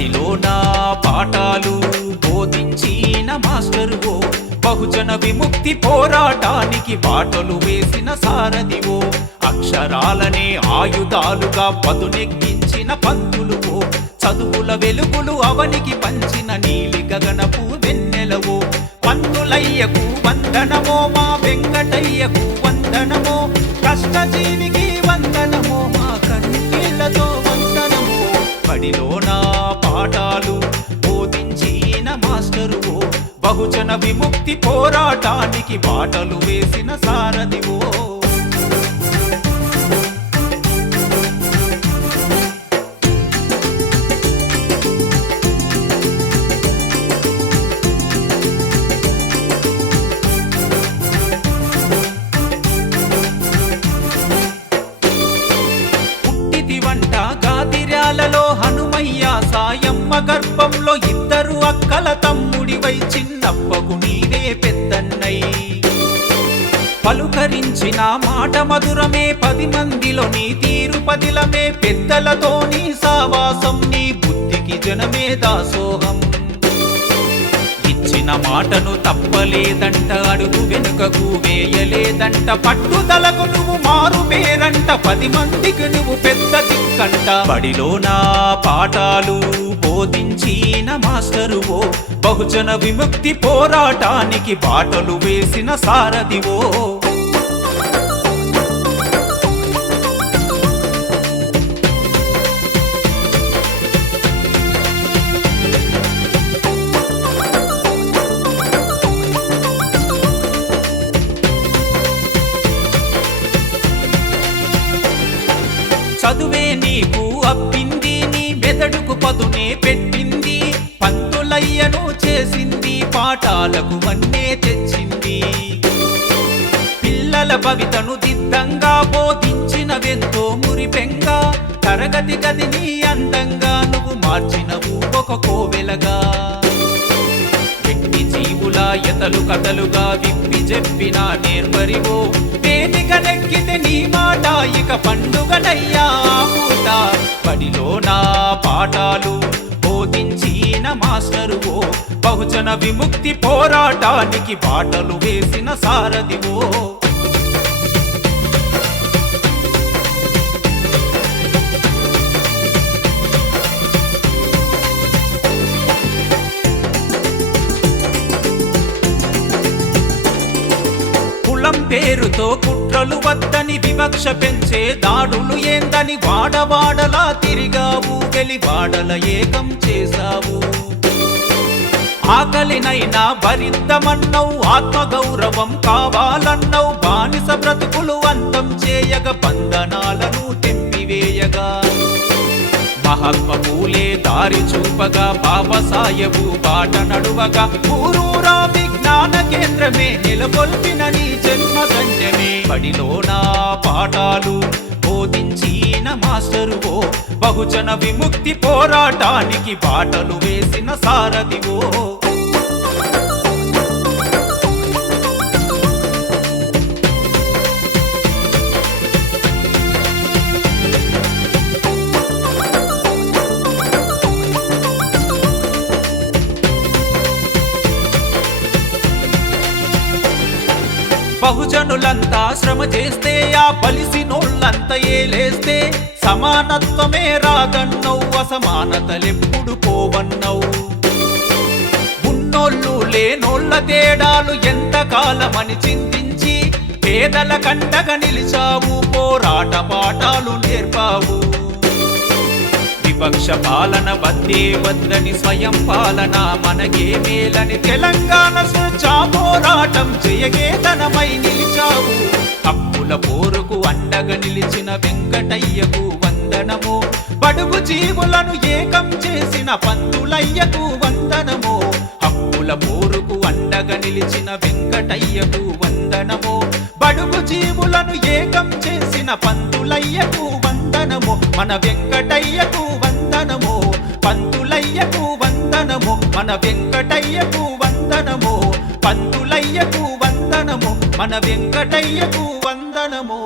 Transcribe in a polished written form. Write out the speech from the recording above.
బడిలోన పాఠాలు బోధించిన మాస్టరువో, బహుజన విముక్తి పోరాటానికి బాటలు వేసిన సారథివో, అక్షరాలనే ఆయుధాలుగా పదునెక్కించిన పంతులువో, చదువుల వెలుగులు అవనికి పంచిన నీలి గగనపు వెన్నెలవో. పంతులయ్యకు వందనమో, మా వెంకటయ్యకు వందనమో, కష్టజీవికి వందనమో, మా కన్నీళ్లతో వందనమో. బడిలోన పాఠాలు బోధించిన మాస్టరువో, బహుజన విముక్తి పోరాటానికి బాటలు వేసిన సారథివో. గాదిర్యాలలో హనుమయ్య సాయమ్మ గర్భంలో ఇద్దరు అక్కల తమ్ముడివై చిన్నప్పకు నీవే పెద్దన్నై. పలుకరించిన మాట మధురమే, 10 మందిలో నీ తీరు పదిలమే, పెద్దలతో నీ సావాసం, నీ బుద్ధికి జనమే దాసోహం. ఇచ్చిన మాటను తప్పలేదంట, అడుగు వెనుకకు వేయలేదంట, పట్టుదలకు నువ్వు మారు పేరంట, 10 మందికి నువ్వు పెద్ద దిక్కంట. బడిలోన పాఠాలు బోధించిన మాస్టరువో, బహుజన విముక్తి పోరాటానికి బాటలు వేసిన సారథివో. చదువే నీకు అప్పింది, నీ మెదడుకు పదునే పెట్టింది, పంతులయ్యను చేసింది, పాఠాలకు వన్నే తెచ్చింది. పిల్లల భవితను దిద్దంగా బోధించినవెంతో మురిపెంగా, తరగతి గదిని అందంగా నువ్వు మార్చినవు ఒక కోవెలగా. వ్యక్తి జీవుల ఎతలు కథలుగా విప్పి చెప్పిన నేర్పరివో, వేదిక నెక్కితే నీ మాట ఇక పండుగనయ్యా పూట. బడిలోన పాఠాలు బోధించిన మాస్టరువో, బహుజన విముక్తి పోరాటానికి బాటలు వేసిన సారథివో. కులం పేరుతో కుట్రలు వద్దని, వివక్ష పెంచే దాడులు ఏందని, వాడవాడలా తిరిగావు, వెలివాడల ఏకం చేశావు. ఆకలినైనా భరిద్దామన్నవు, ఆత్మగౌరవం కావాలన్నవు, బానిస బ్రతుకులు అంతం చేయగ, బంధనాలను తెంపివేయగా. మహాత్మ పూలే దారి చూపగా, బాబాసాహెబు బాట నడువగా, ఊరూరా విజ్ఞాన కేంద్రమే నెలకొల్పిన నీ జన్మధన్యమే. బడిలోన పాఠాలు బోధించిన మాస్టరువో, బహుజన విముక్తి పోరాటానికి బాటలు వేసిన సారథివో. బహుజనులంతా శ్రమ చేస్తే, ఆ బలిసినోళ్ళంతా ఏలేస్తే, సమానత్వమే రాదన్నవు, అసమానతలెప్పుడు పోవన్నవు. ఉన్నోళ్ళు లేనోళ్ళ తేడాలు ఎంతకాలమని చింతించి, పేదల కండగా నిలిచావు, పోరాట పాఠాలు నేర్పావు. విపక్ష పాలన వద్దే వద్దని, స్వయం పాలన మనకే మేలని, తెలంగాణ స్వచ్ఛా పోరాటం జయకేతనమై నిలిచావు. హక్కుల పోరుకు అండగా నిలిచిన వెంకటయ్యకు వందనమో, బడుగు జీవులను ఏకం చేసిన పంతులయ్యకు వందనమో. హక్కుల పోరుకు అండగా నిలిచిన వెంకటయ్యకు వందనమో, బడుగు జీవులను ఏకం చేసిన పంతులయ్యకు వందనమో. మన వెంకటయ్యకు వందనమో, పంతులయ్యకు వందనమో, మన వెంకటయ్యకు వందనమో, పంతులయ్యకు వందనమో, మన వెంకటయ్యకు వందనమో.